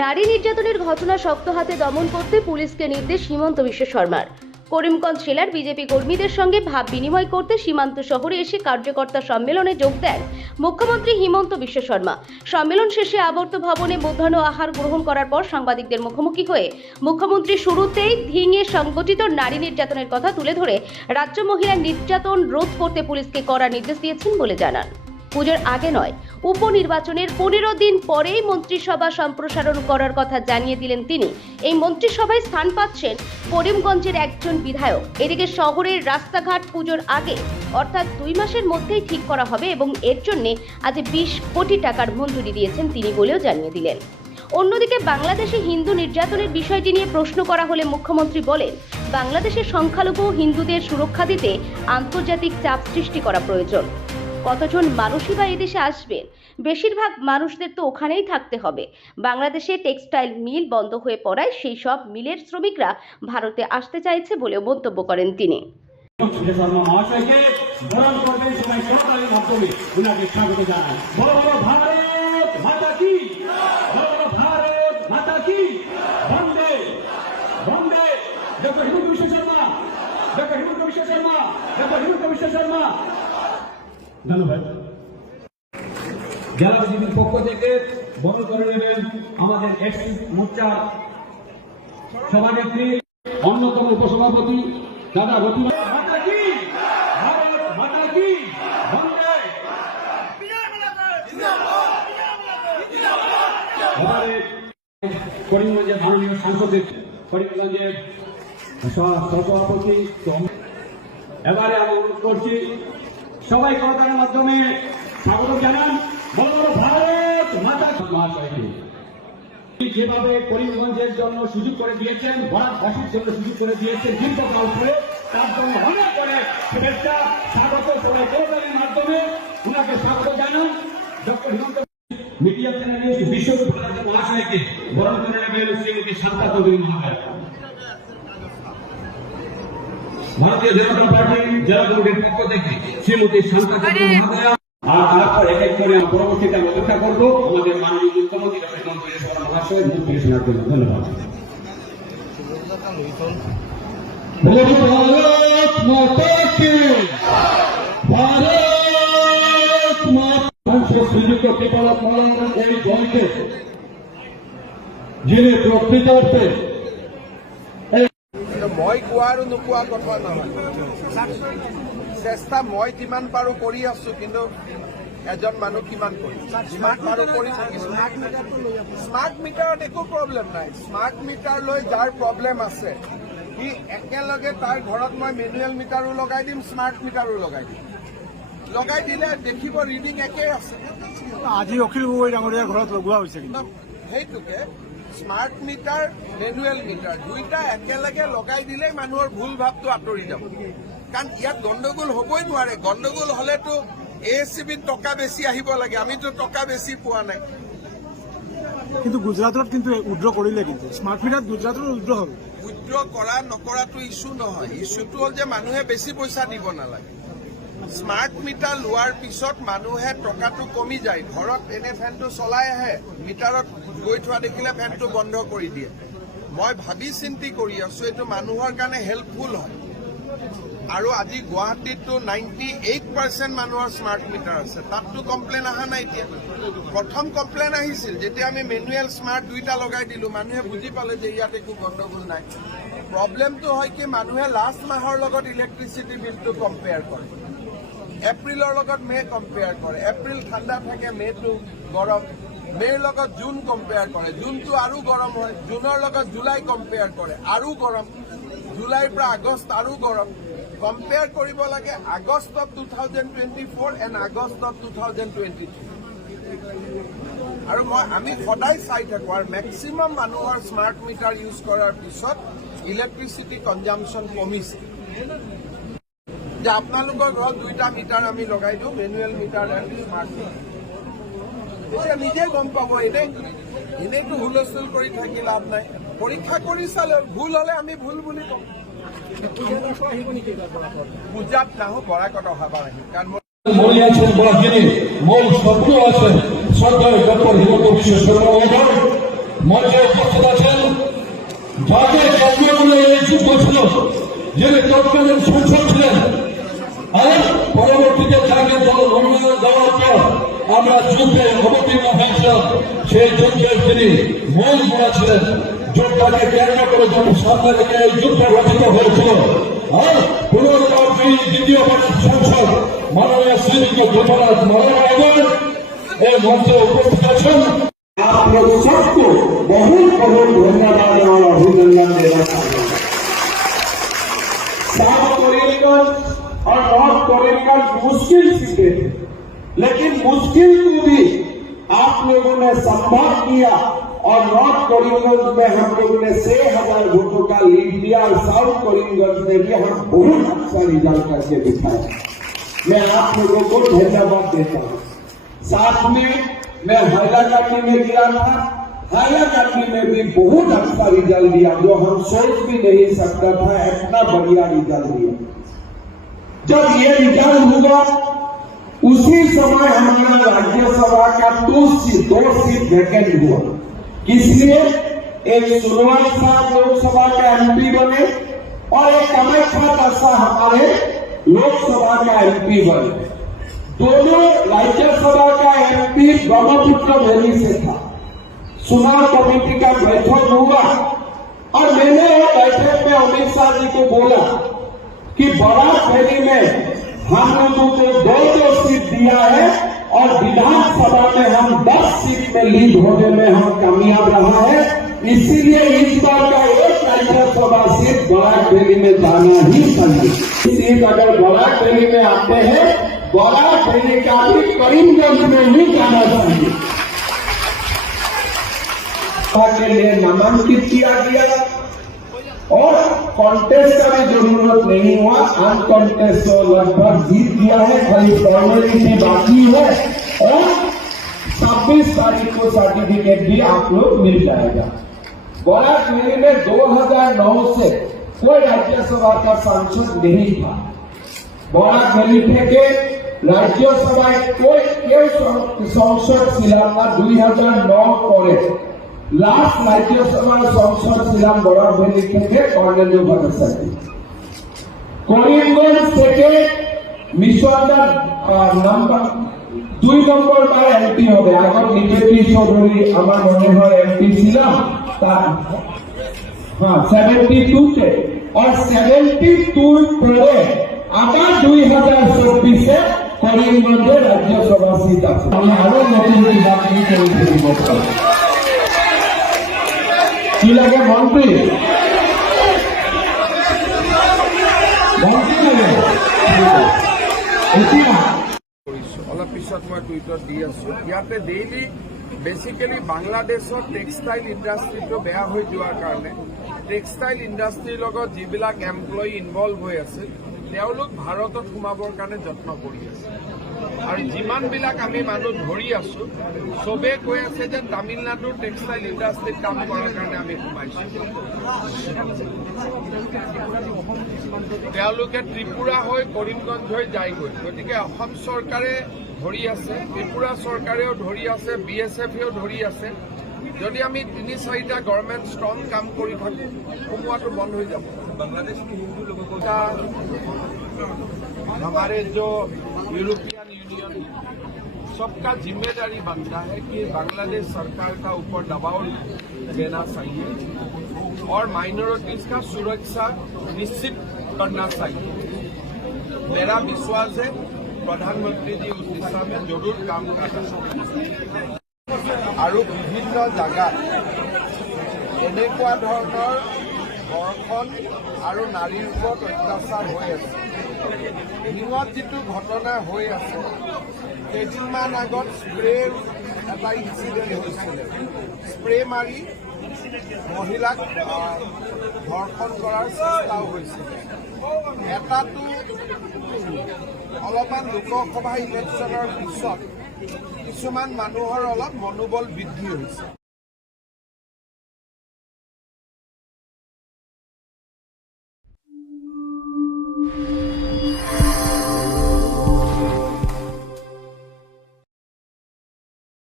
নারী নির্যাতনের ঘটনা শক্ত হাতে দমন করতে পুলিশকে নির্দেশ হিমন্ত বিশ্ব শর্মার। করিমগঞ্জ জেলার বিজেপি কর্মীদের সঙ্গে ভাব বিনিময় করতে সীমান্ত শহরে এসে কার্যকর্তা সম্মেলনে যোগ দেন মুখ্যমন্ত্রী হিমন্ত বিশ্ব শর্মা। সম্মেলন শেষে আবর্ত ভবনে মধ্যাহ্ন আহার গ্রহণ করার পর সাংবাদিকদের মুখোমুখি হয়ে মুখ্যমন্ত্রী শুরুতেই ধিঙে সংগঠিত নারী নির্যাতনের কথা তুলে ধরে রাজ্য মহিলা নির্যাতন রোধ করতে পুলিশকে কড়া নির্দেশ দিয়েছেন বলে জানান। পুজোর আগে নয়, উপনির্বাচনের 15 দিন পরেই মন্ত্রিসভা সম্প্রসারণ করার কথা জানিয়ে দিলেন তিনি। এই মন্ত্রিসভায় স্থান পাচ্ছেন করিমগঞ্জের একজন বিধায়ক। এদিকে শহরের রাস্তাঘাট পুজোর আগে অর্থাৎ 2 মাসের মধ্যেই ঠিক করা হবে এবং এর জন্য আজ 20 কোটি টাকার মঞ্জুরি দিয়েছেন তিনি বলেও জানিয়ে দিলেন। অন্যদিকে বাংলাদেশে হিন্দু নির্যাতনের বিষয়টি নিয়ে প্রশ্ন করা হলে মুখ্যমন্ত্রী বলেন, বাংলাদেশের সংখ্যালঘু হিন্দুদের সুরক্ষা দিতে আন্তর্জাতিক চাপ সৃষ্টি করা প্রয়োজন। কতজন মানুষই বা এদেশে আসবেন? বেশিরভাগ মানুষদের তো ওখানেই থাকতে হবে। বাংলাদেশে টেক্সটাইল মিল বন্ধ হয়ে পড়ায় সেই সব মিলের শ্রমিকরা ভারতে আসতে চাইছে বলেও মন্তব্য করেন তিনি। ধন্যবাদ। জেলা বিজেপির পক্ষ থেকে বহন করে নেবেন আমাদের এসসি মোর্চা সভানেত্রী অন্যতম উপসভাপতি দাদা রতিমা। করিমগঞ্জের মাননীয় সাংসদের করিমগঞ্জের সভাপতি এবারে আমি অনুরোধ করছি সবাই করতার মাধ্যমে স্বাগত জানান ভারত মাতা মহাশয়কে। যেভাবে করিমগঞ্জের জন্য সুযোগ করে দিয়েছেন, ভারতবাসীর জন্য সুযোগ করে দিয়েছেন দীর্ঘকাল ধরে, তার জন্য অনেক করে শুভেচ্ছা স্বাগত সবাই করতালির মাধ্যমে ওনাকে স্বাগত জানান। ডক্টর হিমন্ত মিডিয়া চ্যানেলে বিশ্ববিদ্যালয় মহাশয়কে বরণ করে নেবেন শ্রীমতী শান্তা চৌধুরী মহাশয়। ভারতীয় জনতা পার্টি জেলা কমিটির পক্ষ থেকে শ্রীমতী শান্তা চৌধুরী মহাশয়া। আর তারপর এক এক করে পরবর্তীতে আমি অপেক্ষা করবো আমাদের মাননীয় মুখ্যমন্ত্রী ডক্টর হিমন্ত বিশ্ব শর্মা মহাশয় মুখ থেকে শোনার জন্য। ধন্যবাদ। ভারত মাতা কি ভারত মাতা। শ্রীযুক্ত কৃপানাথ মহারাজ এই দলকে যিনি প্রকৃতার্থে মই কোৱা আৰু নোকোৱা কথা নহয়, চেষ্টা মই যিমান পাৰো কৰি আছো, কিন্তু এজন মানুহ কিমান কৰিম, যিমান পাৰো কৰি থাকিছো। স্মাৰ্ট মিটাৰত একো প্ৰব্লেম নাই। স্মাৰ্ট মিটাৰ লৈ যাৰ প্ৰব্লেম আছে সি একেলগে তাৰ ঘৰত মই মেনুৱেল মিটাৰো লগাই দিম, স্মাৰ্ট মিটাৰো লগাই দিম। লগাই দিলে দেখিব ৰিডিং একেই আছে। আজি অখিল গগৈ ডাঙৰীয়াৰ ঘৰত লগোৱা হৈছে। সেইটোকে স্মাৰ্ট মিটাৰ, মেনুৱেল মিটাৰ দুইটা একেলগে লগাই দিলেই মানুহৰ ভুল ভাৱটো আঁতৰি যাব। কাৰণ ইয়াত গণ্ডগোল হ'বই নোৱাৰে। গণ্ডগোল হলেতো ASCBত টকা বেছি আহিব লাগে, আমিতো টকা বেছি পোৱা নাই। কিন্তু গুজৰাটত কিন্তু উইড্ৰ কৰিলে, কিন্তু স্মাৰ্ট মিটাৰত গুজৰাটত উইড্ৰ হ'ব। উইড্ৰ কৰা নকৰাটো ইছ্যু নহয়, ইছ্যুটো হ'ল যে মানুহে বেছি পইচা দিব নালাগে। স্মাৰ্ট মিটাৰ লোৱাৰ পিছত মানুহে টকাটো কমি যায়। ঘৰত এনে ফেনটো চলাই আহে, মিটাৰত গৈ থোৱা দেখিলে ফেনটো বন্ধ কৰি দিয়ে। মই ভাবি চিন্তি কৰি আছো, এইটো মানুহৰ কাৰণে হেল্পফুল হয়। আৰু আজি গুৱাহাটীততো 98% মানুহৰ স্মাৰ্ট মিটাৰ আছে, তাততো কমপ্লেইন অহা নাই। এতিয়া প্ৰথম কমপ্লেইন আহিছিল যেতিয়া আমি মেনুৱেল স্মাৰ্ট দুইটা লগাই দিলো, মানুহে বুজি পালে যে ইয়াত একো গণ্ডগোল নাই। প্ৰব্লেমটো হয় কি, মানুহে লাষ্ট মাহৰ লগত ইলেক্ট্ৰিচিটি বিলটো কম্পেয়াৰ কৰে, এপ্ৰিলৰ লগত মে কম্পেয়াৰ কৰে। এপ্ৰিল ঠাণ্ডা থাকে, মে'টো গৰম। মে'ৰ লগত জুন কম্পেয়াৰ কৰে, জুনটো আৰু গৰম হয়। জুনৰ লগত জুলাই কম্পেয়াৰ কৰে, আৰু গৰম। জুলাইৰ পৰা আগষ্ট আৰু গৰম। কম্পেয়াৰ কৰিব লাগে August of 2024 and August of 2023। আৰু আমি সদায় চাই থাকো, আৰু মেক্সিমাম মানুহৰ স্মাৰ্ট মিটাৰ ইউজ কৰাৰ পিছত ইলেক্ট্ৰিচিটি কনজাম্পশ্যন কমিছে। যে আপোনালোকৰ ঘৰত দুইটা মিটাৰ আমি লগাই দিওঁ, মেনুৱেল মিটাৰ আৰু স্মাৰ্ট মিটাৰ। এতিয়া নিজে গম পাব। এনেইতো হুলস্থুল কৰি থাকি লাভ নাই। পৰীক্ষা কৰি চালে ভুল হলে আমি ভুল বুলি কম। পূজাত নাহো, বৰাকত অহাবাৰ আহিম। কাৰণ মনে আছেন বা যিনি মূল শব্দ আছেন সরকার ডক্টর হিমন্ত বিশ্ব শর্মা মঞ্চে উপস্থিত আছেন, যাদের কর্মীগুলো এই যুদ্ধ ছিল, যিনি তৎকালীন সংসদ ছিলেন, আর পরবর্তীতে যাকে দল মনোনয়ন দেওয়ার পর আমরা যুদ্ধে অবতীর্ণ হয়েছিলাম, সেই যুদ্ধের তিনি মূল গুণা ছিলেন। যুদ্ধটাকে কেন্দ্র করে যখন সামনে থেকে এই যুদ্ধ রচিত হয়েছিল, আর পুনর্বার দ্বিতীয়বারের সংসদ মাননীয় শ্রীযুক্ত যুবরাজ মাননীয় এই মঞ্চে উপস্থিত আছেন। आप लोग सबको बहुत बहुत धन्यवाद और अभिनंदन देना चाहते हैं। साउथ कोरियन और नॉर्थ कोरियन मुश्किल सीखे थे, लेकिन मुश्किल को भी आप लोगों ने संभव किया और नॉर्थ कोरियन में हम लोगों ने 6,000 वोटों का लीड दिया और साउथ कोरियन ने भी हम बहुत अच्छा रिजल्ट करके दिखाया। मैं आप लोगों को धन्यवाद देता हूँ। साथ में मैं हैदराबाद में गिरा था, हैदराबाद में भी बहुत अच्छा रिजल्ट दिया, जो हम सोच भी नहीं सकता था, इतना बढ़िया रिजल्ट दिया। जब ये रिजल्ट हुआ उसी समय हमारा राज्यसभा का 2 सीट वैकेंट हुआ। इसलिए एक सुनवाई साहब लोकसभा का एमपी बने और एक कामाख्या दत्ता हमारे लोकसभा का एमपी बने। दोनों राज्यसभा का एमपी ब्रह्मपुत्र वैली से था। चुनाव कमेटी का बैठक हुआ और मैंने बैठक में अमित शाह जी को बोला कि बराक वैली में हम लोगों को 2 सीट दिया है और विधानसभा में हम 10 सीट में लीड होने में हम कामयाब रहा है, इसीलिए इस बार का एक राज्यसभा सीट बराक वैली में जाना ही चाहिए। सीट अगर बराक वैली में आते हैं, बराक वैली का भी करीमगंज में ही जाना चाहिए। के लिए नामांकित किया गया और कॉन्टेस्ट का भी जरूरत नहीं हुआ, अनकॉन्टेस्ट लगभग जीत गया है, खाली फॉर्मेलिटी बाकी है और 26 तारीख को सर्टिफिकेट भी आप लोग मिल जाएगा। बराक वैली में 2009 से कोई राज्यसभा का सांसद नहीं था। बराक वैली থেকে राज्यसभाয় কেউ সংসদ ছিলাম না 2009 পরে। লাস্ট রাজ্যসভার সংসদ ছিলাম বরাক ভ্যালি থেকে কর্নেলিয় ভট্টাচার্য। করিমগঞ্জ থেকে মিশনদার নাম্বার 2 নম্বর বার এমপি হবে। এখন বিজেপি চৌধুরী আমার মনে হয় এমপি ছিলাম তার 72 और 72 পরে আবার 2024 করিমগঞ্জে রাজ্যসভা সিট আছে। আমি আরো নতুন নির্বাচনী করতে কি লাগে মন্ত্রী অলপ পিছত মই টুইটত দি আছো। ইয়াতে ডেইলি বেসিক্যালি বাংলাদেশৰ টেক্সটাইল ইণ্ডাষ্ট্ৰিটো বেয়া হৈ যোৱাৰ কাৰণে টেক্সটাইল ইণ্ডাষ্ট্ৰিৰ লগত যিবিলাক এমপ্লয়ী ইনভলভ হৈ আছে তেওঁলোক ভাৰতত সোমাবৰ কাৰণে যত্ন কৰি আছে। আৰু যিমানবিলাক আমি মানুহ ধৰি আছো চবে কৈ আছে যে তামিলনাডুৰ টেক্সটাইল ইণ্ডাষ্ট্ৰিত কাম কৰাৰ কাৰণে আমি সোমাইছো। তেওঁলোকে ত্ৰিপুৰা হৈ কৰিমগঞ্জ হৈ যায়গৈ। গতিকে অসম চৰকাৰে ধৰি আছে, ত্ৰিপুৰা চৰকাৰেও ধৰি আছে, BSFেও ধৰি আছে। যদি আমি 3-4টা গভৰ্ণমেণ্ট ষ্ট্ৰং কাম কৰি থাকো সোমোৱাটো বন্ধ হৈ যাব। बांग्लादेश के हिंदू लोगों को हमारे जो यूरोपियन यूनियन सबका जिम्मेदारी बनता है कि बांग्लादेश सरकार का ऊपर दबाव देना चाहिए और माइनॉरिटीज का सुरक्षा निश्चित करना चाहिए। मेरा विश्वास है प्रधानमंत्री जी उस दिशा में जरूर काम कर रहे हैं। और विभिन्न जगह এনেকুৱা ধৰণৰ ধৰ্ষণ আৰু নাৰীৰ ওপৰত অত্যাচাৰ হৈ আছে। দিনত যিটো ঘটনা হৈ আছে, কেইদিনমান আগত স্প্ৰেৰ এটা ইনচিডেণ্ট হৈছিলে। স্প্ৰে মাৰি মহিলাক ধৰ্ষণ কৰাৰ চেষ্টাও হৈছিলে। এটাটো অলপমান লোকসভা ইলেকশ্যনৰ পিছত কিছুমান মানুহৰ অলপ মনোবল বৃদ্ধি হৈছে।